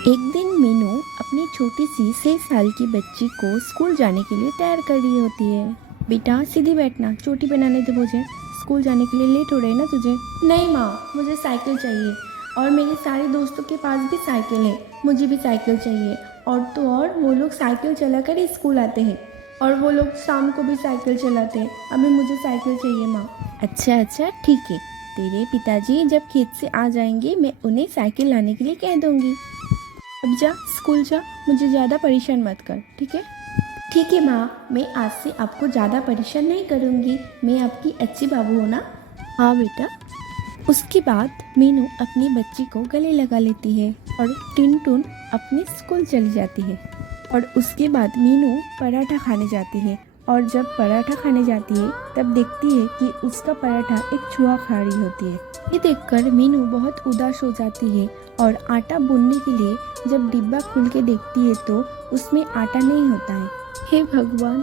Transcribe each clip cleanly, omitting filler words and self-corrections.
एक दिन मीनू अपनी छोटी सी 6 साल की बच्ची को स्कूल जाने के लिए तैयार कर रही होती है। बेटा सीधी बैठना, चोटी बनाने दे मुझे, स्कूल जाने के लिए लेट हो रहे ना तुझे। नहीं माँ, मुझे साइकिल चाहिए और मेरे सारे दोस्तों के पास भी साइकिल है, मुझे भी साइकिल चाहिए। और तो और वो लोग साइकिल चला कर ही स्कूल आते हैं और वो लोग शाम को भी साइकिल चलाते हैं। अभी मुझे साइकिल चाहिए माँ। अच्छा ठीक है, तेरे पिताजी जब खेत से आ जाएंगे मैं उन्हें साइकिल लाने के लिए कह दूँगी। अब जा स्कूल जा, मुझे ज़्यादा परेशान मत कर, ठीक है। ठीक है माँ, मैं आज से आपको ज़्यादा परेशान नहीं करूँगी, मैं आपकी अच्छी बाबू हूँ ना। हाँ बेटा। उसके बाद मीनू अपनी बच्ची को गले लगा लेती है और टिनटुन अपने स्कूल चली जाती है। और उसके बाद मीनू पराठा खाने जाती है और जब पराठा खाने जाती है तब देखती है कि उसका पराठा एक चूहा खा रही होती है। ये देखकर मीनू बहुत उदास हो जाती है और आटा बुनने के लिए जब डिब्बा खोल के देखती है तो उसमें आटा नहीं होता है। हे भगवान,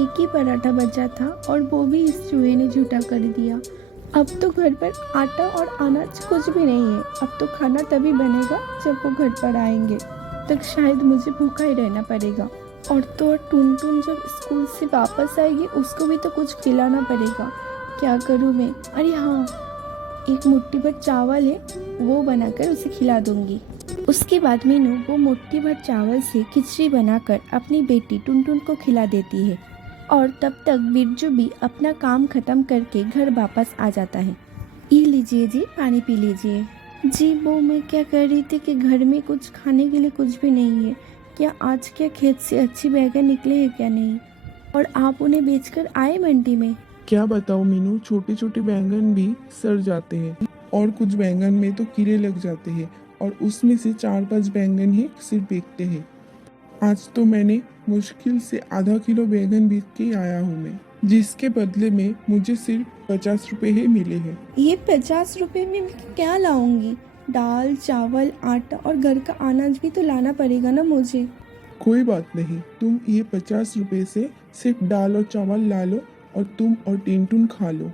एक ही पराठा बचा था और वो भी इस चूहे ने झूठा कर दिया। अब तो घर पर आटा और अनाज कुछ भी नहीं है। अब तो खाना तभी बनेगा जब वो घर पर आएंगे, तक शायद मुझे भूखा ही रहना पड़ेगा। और तो और टुनटुन जब स्कूल से वापस आएगी उसको भी तो कुछ खिलाना पड़ेगा। क्या करूँ मैं? अरे हाँ, एक मुट्ठी भर चावल है, वो बनाकर उसे खिला दूंगी। उसके बाद मीनू वो मुट्ठी भर चावल से खिचड़ी बनाकर अपनी बेटी टुनटुन को खिला देती है। और तब तक बिरजू भी अपना काम खत्म करके घर वापस आ जाता है। ये लीजिए जी, पानी पी लीजिए। जी वो मैं क्या कह रही थी कि घर में कुछ खाने के लिए कुछ भी नहीं है। क्या आज क्या खेत से अच्छी बैगन निकले हैं क्या नहीं? और आप उन्हें बेचकर आए मंडी में? क्या बताओ मीनू, छोटे छोटे बैंगन भी सड़ जाते हैं और कुछ बैंगन में तो कीड़े लग जाते हैं और उसमें से 4-5 बैंगन ही सिर्फ बिकते हैं। आज तो मैंने मुश्किल से आधा किलो बैंगन बेच के आया हूँ मैं, जिसके बदले में मुझे सिर्फ 50 रुपए ही मिले हैं। ये 50 रुपए में मैं क्या लाऊंगी? दाल, चावल, आटा और घर का अनाज भी तो लाना पड़ेगा ना मुझे। कोई बात नहीं, तुम ये 50 रुपए से सिर्फ दाल और चावल ला लो और तुम और टिनटुन खा लो।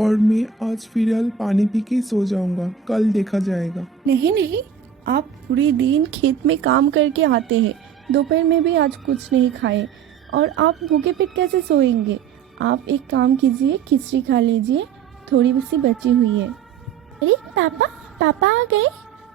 और मैं आज फिलहाल पानी पी के सो जाऊंगा, कल देखा जाएगा। नहीं, आप पूरे दिन खेत में काम करके आते हैं, दोपहर में भी आज कुछ नहीं खाए और आप भूखे पेट कैसे सोएंगे? आप एक काम कीजिए, खिचड़ी खा लीजिए, थोड़ी सी बची हुई है। अरे पापा आ गए।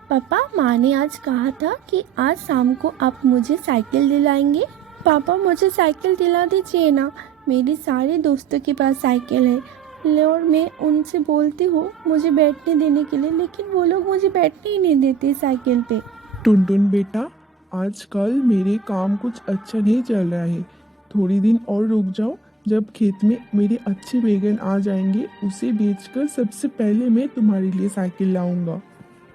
पापा, माँ ने आज कहा था कि आज शाम को आप मुझे साइकिल दिलाएंगे। पापा मुझे साइकिल दिला दीजिए ना, मेरे सारे दोस्तों के पास साइकिल है और मैं उनसे बोलती हूँ मुझे बैठने देने के लिए, लेकिन वो लोग मुझे बैठने ही नहीं देते साइकिल पे। टुनटुन बेटा, आजकल मेरे काम कुछ अच्छा नहीं चल रहा है, थोड़ी दिन और रुक जाओ। जब खेत में मेरे अच्छे बैगन आ जाएंगे उसे बेचकर सबसे पहले मैं तुम्हारे लिए साइकिल लाऊंगा।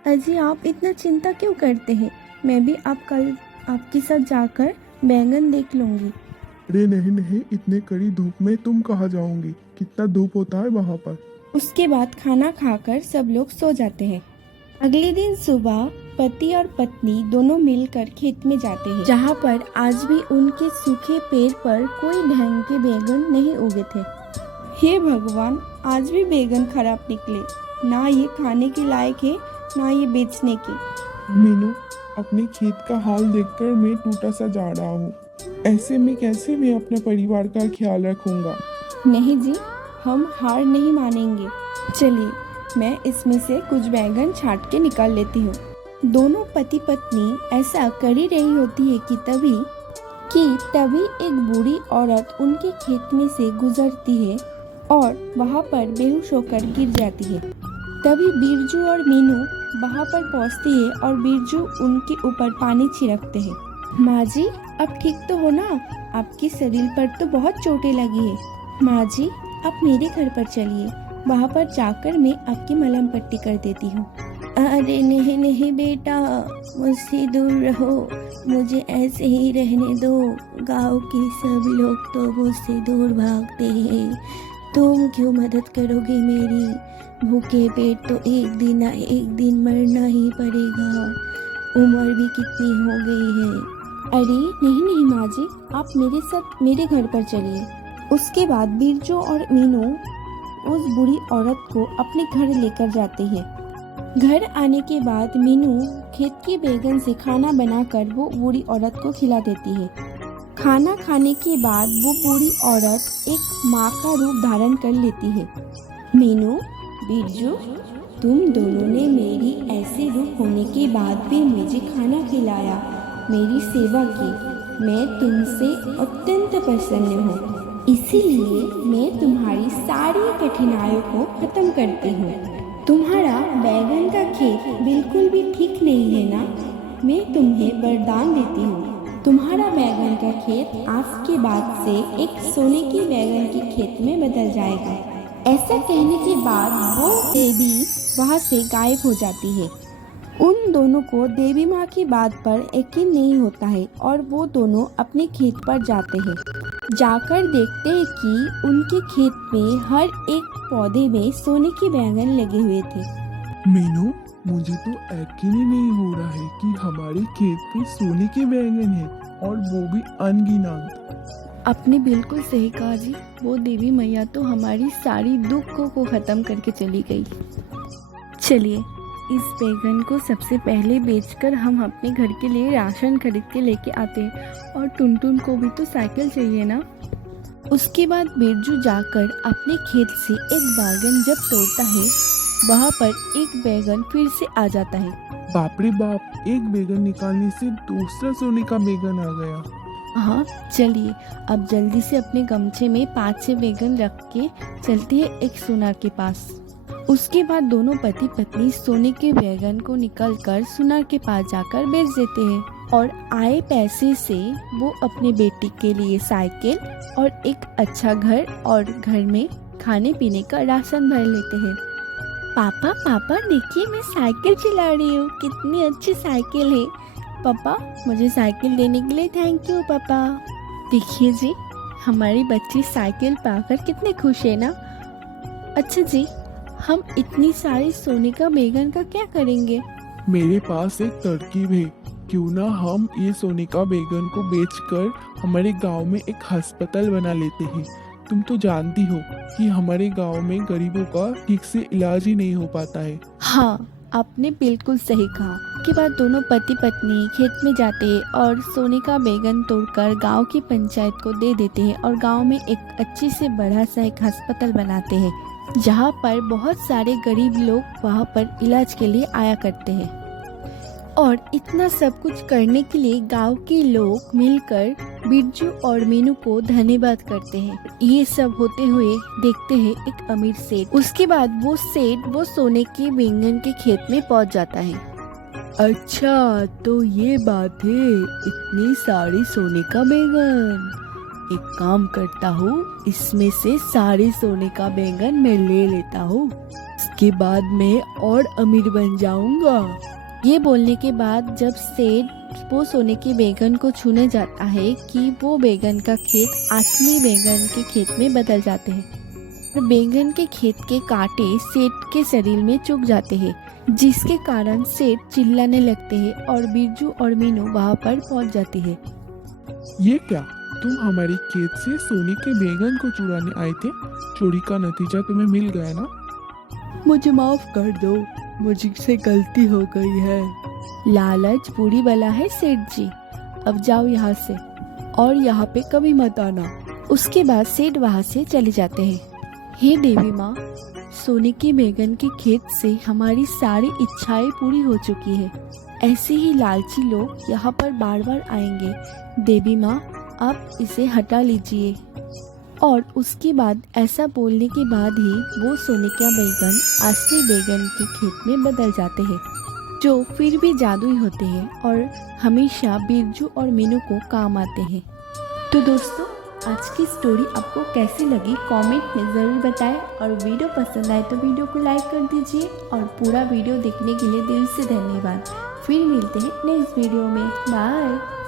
अजी आप इतना चिंता क्यों करते हैं? मैं भी आप कल आपके साथ जाकर बैंगन देख लूंगी। अरे नहीं, इतने कड़ी धूप में तुम कहाँ जाओगी? कितना धूप होता है वहाँ पर। उसके बाद खाना खाकर सब लोग सो जाते हैं। अगले दिन सुबह पति और पत्नी दोनों मिलकर खेत में जाते हैं, जहाँ पर आज भी उनके सूखे पेड़ पर कोई ढंग के बैगन नहीं उगे थे। हे भगवान, आज भी बैगन खराब निकले, ना ये खाने के लायक है ना ये बेचने के। मीनू, अपने खेत का हाल देखकर मैं टूटा सा जा रहा हूँ। ऐसे में कैसे मैं अपने परिवार का ख्याल रखूंगा? नहीं जी, हम हार नहीं मानेंगे। चलिए, मैं इसमें से कुछ बैंगन छांट के निकाल लेती हूँ। दोनों पति पत्नी ऐसा कर ही रही होती है कि तभी एक बूढ़ी औरत उनके खेत में से गुजरती है और वहाँ पर बेहोश होकर गिर जाती है। तभी बिरजू और मीनू वहाँ पर पहुँचती है और बिरजू उनके ऊपर पानी छिड़कते हैं। माँ जी, अब ठीक तो हो ना? आपके शरीर पर तो बहुत चोटें लगी है। माँ जी, आप मेरे घर पर चलिए, वहाँ पर जाकर मैं आपकी मलहम पट्टी कर देती हूँ। अरे नहीं बेटा, मुझसे दूर रहो, मुझे ऐसे ही रहने दो। गांव के सब लोग तो मुझसे दूर भागते हैं, तुम क्यों मदद करोगे मेरी? भूखे पेट तो एक दिन ना एक दिन मरना ही पड़ेगा, उम्र भी कितनी हो गई है। अरे नहीं माँ जी, आप मेरे साथ मेरे घर पर चलिए। उसके बाद बिरजू और मीनू उस बूढ़ी औरत को अपने घर लेकर जाते हैं। घर आने के बाद मीनू खेत के बैगन से खाना बनाकर वो बूढ़ी औरत को खिला देती है। खाना खाने के बाद वो बूढ़ी औरत एक माँ का रूप धारण कर लेती है। मीनू, बिरजू, तुम दोनों ने मेरी ऐसे रूप होने के बाद भी मुझे खाना खिलाया, मेरी सेवा की। मैं तुमसे अत्यंत प्रसन्न हूँ, इसीलिए मैं तुम्हारी सारी कठिनाइयों को खत्म करती हूँ। तुम्हारा बैगन का खेत बिल्कुल भी ठीक नहीं है ना? मैं तुम्हें वरदान देती हूँ, तुम्हारा बैगन का खेत आज के बाद से एक सोने की बैगन के खेत में बदल जाएगा। ऐसा कहने के बाद वो देवी वहाँ से गायब हो जाती है। उन दोनों को देवी माँ की बात पर यकीन नहीं होता है और वो दोनों अपने खेत पर जाते हैं। जाकर देखते हैं कि उनके खेत में हर एक पौधे में सोने के बैगन लगे हुए थे। मीनू, मुझे तो यकीन ही नहीं हो रहा है कि हमारे खेत पे सोने के बैंगन हैं और वो भी अनगिनत। आपने बिल्कुल सही कहा जी, वो देवी मैया तो हमारी सारी दुखों को खत्म करके चली गई। चलिए, इस बैगन को सबसे पहले बेचकर हम अपने घर के लिए राशन खरीद के लेके आते हैं और टुनटुन को भी तो साइकिल चाहिए ना। उसके बाद बिरजू जाकर अपने खेत से एक बैगन जब तोड़ता है, वहाँ पर एक बैगन फिर से आ जाता है। बाप रे बाप, एक बैगन निकालने से दूसरा सोने का बैगन आ गया। हाँ, चलिए अब जल्दी से अपने गमछे में 5-6 बैगन रख के चलते हैं एक सुनार के पास। उसके बाद दोनों पति पत्नी सोने के बैगन को निकालकर सुनार के पास जाकर बेच देते हैं और आए पैसे से वो अपने बेटी के लिए साइकिल और एक अच्छा घर और घर में खाने पीने का राशन भर लेते हैं। पापा पापा देखिए, मैं साइकिल चला रही हूँ, कितनी अच्छी साइकिल है। पापा, मुझे साइकिल देने के लिए थैंक यू पापा। देखिए जी, हमारी बच्ची साइकिल पाकर कितनी खुश है ना। अच्छा जी, हम इतनी सारी सोने का बैगन का क्या करेंगे? मेरे पास एक तरकीब है, क्यों ना हम ये सोने का बैगन को बेचकर हमारे गांव में एक अस्पताल बना लेते हैं। तुम तो जानती हो कि हमारे गांव में गरीबों का ठीक से इलाज ही नहीं हो पाता है। हाँ, आपने बिल्कुल सही कहा। के बाद दोनों पति पत्नी खेत में जाते हैं और सोने का बैगन तोड़कर गांव की पंचायत को दे देते हैं और गांव में एक अच्छी से बड़ा सा एक अस्पताल बनाते हैं, जहाँ पर बहुत सारे गरीब लोग वहाँ पर इलाज के लिए आया करते हैं। और इतना सब कुछ करने के लिए गांव के लोग मिलकर बिरजू और मीनू को धन्यवाद करते हैं। ये सब होते हुए देखते हैं एक अमीर सेठ। उसके बाद वो सेठ वो सोने के बैंगन के खेत में पहुंच जाता है। अच्छा, तो ये बात है, इतनी सारी सोने का बैंगन। एक काम करता हूँ, इसमें से सारे सोने का बैंगन मैं ले लेता हूँ, उसके बाद मैं और अमीर बन जाऊंगा। ये बोलने के बाद जब सेठ वो सोने के बैगन को छूने जाता है कि वो बैगन का खेत असली बैगन के खेत में बदल जाते हैं। बैगन के खेत के कांटे सेठ के शरीर में चुभ जाते हैं, जिसके कारण सेठ चिल्लाने लगते हैं और बिरजू और मीनू वहाँ पर पहुँच जाती है। ये क्या, तुम हमारे खेत से सोने के बैगन को चुराने आए थे? चोरी का नतीजा तुम्हें मिल गया ना। मुझे माफ कर दो, मुझसे गलती हो गई है। लालच बुरी बला है सेठ जी, अब जाओ यहाँ से और यहाँ पे कभी मत आना। उसके बाद सेठ वहाँ से चले जाते हैं। हे देवी माँ, सोने के बैगन के खेत से हमारी सारी इच्छाएं पूरी हो चुकी है। ऐसे ही लालची लोग यहाँ पर बार बार आएंगे। देवी माँ, आप इसे हटा लीजिए। और उसके बाद ऐसा बोलने के बाद ही वो सोने का बैगन असली बैगन के खेत में बदल जाते हैं, जो फिर भी जादुई होते हैं और हमेशा बिरजू और मीनू को काम आते हैं। तो दोस्तों, आज की स्टोरी आपको कैसी लगी कमेंट में ज़रूर बताएं और वीडियो पसंद आए तो वीडियो को लाइक कर दीजिए और पूरा वीडियो देखने के लिए दिल से धन्यवाद। फिर मिलते हैं नेक्स्ट वीडियो में। बाय।